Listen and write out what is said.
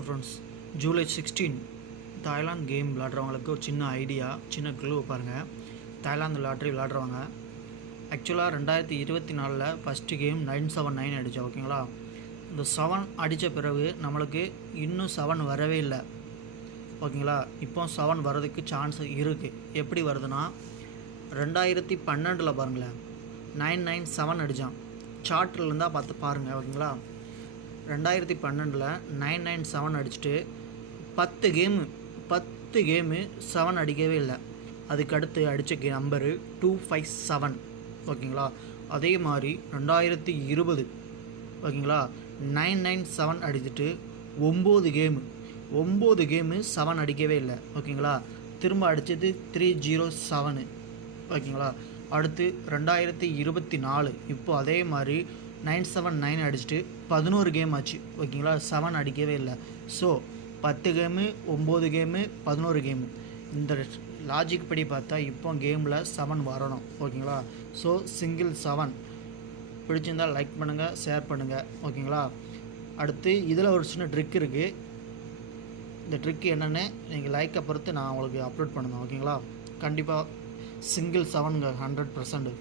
Hello friends, July 16 Thailand game விளாட்றவங்களுக்கு ஒரு சின்ன ஐடியா, சின்ன க்ளூ பாருங்கள். தாய்லாந்து லாட்ரி விளாட்றவங்க ஆக்சுவலாக 2024 ஃபஸ்ட்டு கேம் 979 அடித்தா ஓகேங்களா. இந்த 7 அடித்த பிறகு நம்மளுக்கு இன்னும் 7 வரவே இல்லை ஓகேங்களா. இப்போ 7 வர்றதுக்கு சான்ஸ் இருக்குது. எப்படி வருதுன்னா 2012 பாருங்களேன் 997 அடித்தான். சார்ட்டில் இருந்தால் பார்த்து பாருங்கள் ஓகேங்களா. 2012 997 அடிச்சுட்டு 10 கேமு 7 அடிக்கவே இல்லை. அதுக்கடுத்து அடித்த நம்பரு 257 ஓகேங்களா. அதே மாதிரி 2020 ஓகேங்களா 997 அடிச்சுட்டு 9 கேமு 7 அடிக்கவே இல்லை ஓகேங்களா. திரும்ப அடித்தது 307 ஓகேங்களா. அடுத்து 2024 இப்போ அதே மாதிரி 979 அடிச்சுட்டு 11 கேம் ஆச்சு ஓகேங்களா. 7 அடிக்கவே இல்லை. ஸோ 10 கேமு 9 கேமு 11 கேமு, இந்த லாஜிக் படி பார்த்தா இப்போ கேமில் 7 வரணும் ஓகேங்களா. ஸோ சிங்கிள் 7 பிடிச்சிருந்தால் லைக் பண்ணுங்கள், ஷேர் பண்ணுங்கள் ஓகேங்களா. அடுத்து இதில் ஒரு சின்ன ட்ரிக் இருக்குது. இந்த ட்ரிக் என்னென்னு நீங்கள் லைக்கை பொறுத்து நான் உங்களுக்கு அப்லோட் பண்ணுவேன் ஓகேங்களா. கண்டிப்பாக சிங்கிள் 7 100%.